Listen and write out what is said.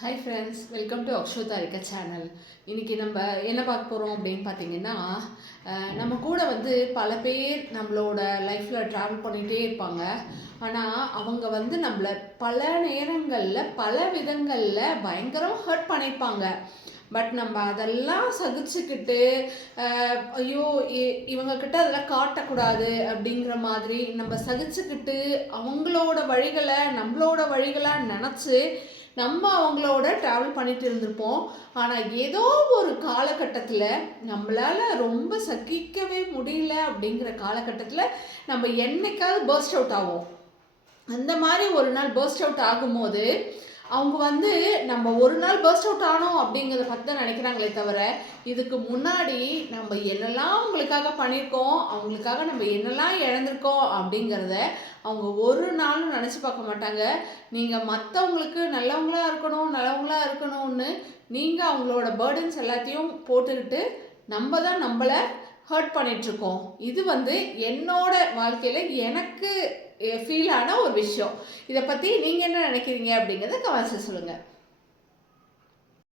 Hi friends, welcome to அக்ஷோதாரிக்கா channel. இன்றைக்கி நம்ம என்ன பார்க்க போகிறோம் அப்படின்னு பார்த்தீங்கன்னா, நம்ம கூட வந்து பல பேர் நம்மளோட லைஃப்பில் ட்ராவல் பண்ணிகிட்டே இருப்பாங்க. ஆனால் அவங்க வந்து நம்மளை பல நேரங்களில் பல விதங்களில் பயங்கரம் ஹர்ட் பண்ணியிருப்பாங்க. பட் நம்ம அதெல்லாம் சகிச்சுக்கிட்டு ஐயோ இவங்கக்கிட்ட அதெல்லாம் காட்டக்கூடாது அப்படிங்கிற மாதிரி நம்ம சகிச்சுக்கிட்டு அவங்களோட வழிகளை நம்மளோட வழிகளாக நினச்சி நம்ம அவங்களோட ட்ராவல் பண்ணிட்டு இருந்திருப்போம். ஆனால் ஏதோ ஒரு காலகட்டத்தில் நம்மளால் ரொம்ப சகிக்கவே முடியல அப்படிங்கிற காலகட்டத்தில் நம்ம என்னைக்காவது பர்ஸ்ட் அவுட் ஆகும். அந்த மாதிரி ஒரு நாள் பர்ஸ்ட் அவுட் ஆகும்போது அவங்க வந்து நம்ம ஒரு நாள் பர்ஸ்ட் அவுட் ஆனோம் அப்படிங்கிறத பற்றி தான் நினைக்கிறாங்களே தவிர, இதுக்கு முன்னாடி நம்ம என்னெல்லாம் அவங்களுக்காக பண்ணியிருக்கோம், அவங்களுக்காக நம்ம என்னெல்லாம் இழந்திருக்கோம் அப்படிங்கிறத அவங்க ஒரு நாளும் நினச்சி பார்க்க மாட்டாங்க. நீங்கள் மற்றவங்களுக்கு நல்லவங்களா இருக்கணும்னு நீங்கள் அவங்களோட பேர்டன்ஸ் எல்லாத்தையும் போட்டுக்கிட்டு நம்ம தான் நம்மளை ஹர்ட் பண்ணிகிட்ருக்கோம். இது வந்து என்னோட வாழ்க்கையில் எனக்கு ஃபீல் ஆன ஒரு விஷயம். இதை பற்றி நீங்கள் என்ன நினைக்கிறீங்க அப்படிங்கிறத கமெண்ட்ஸில் சொல்லுங்கள்.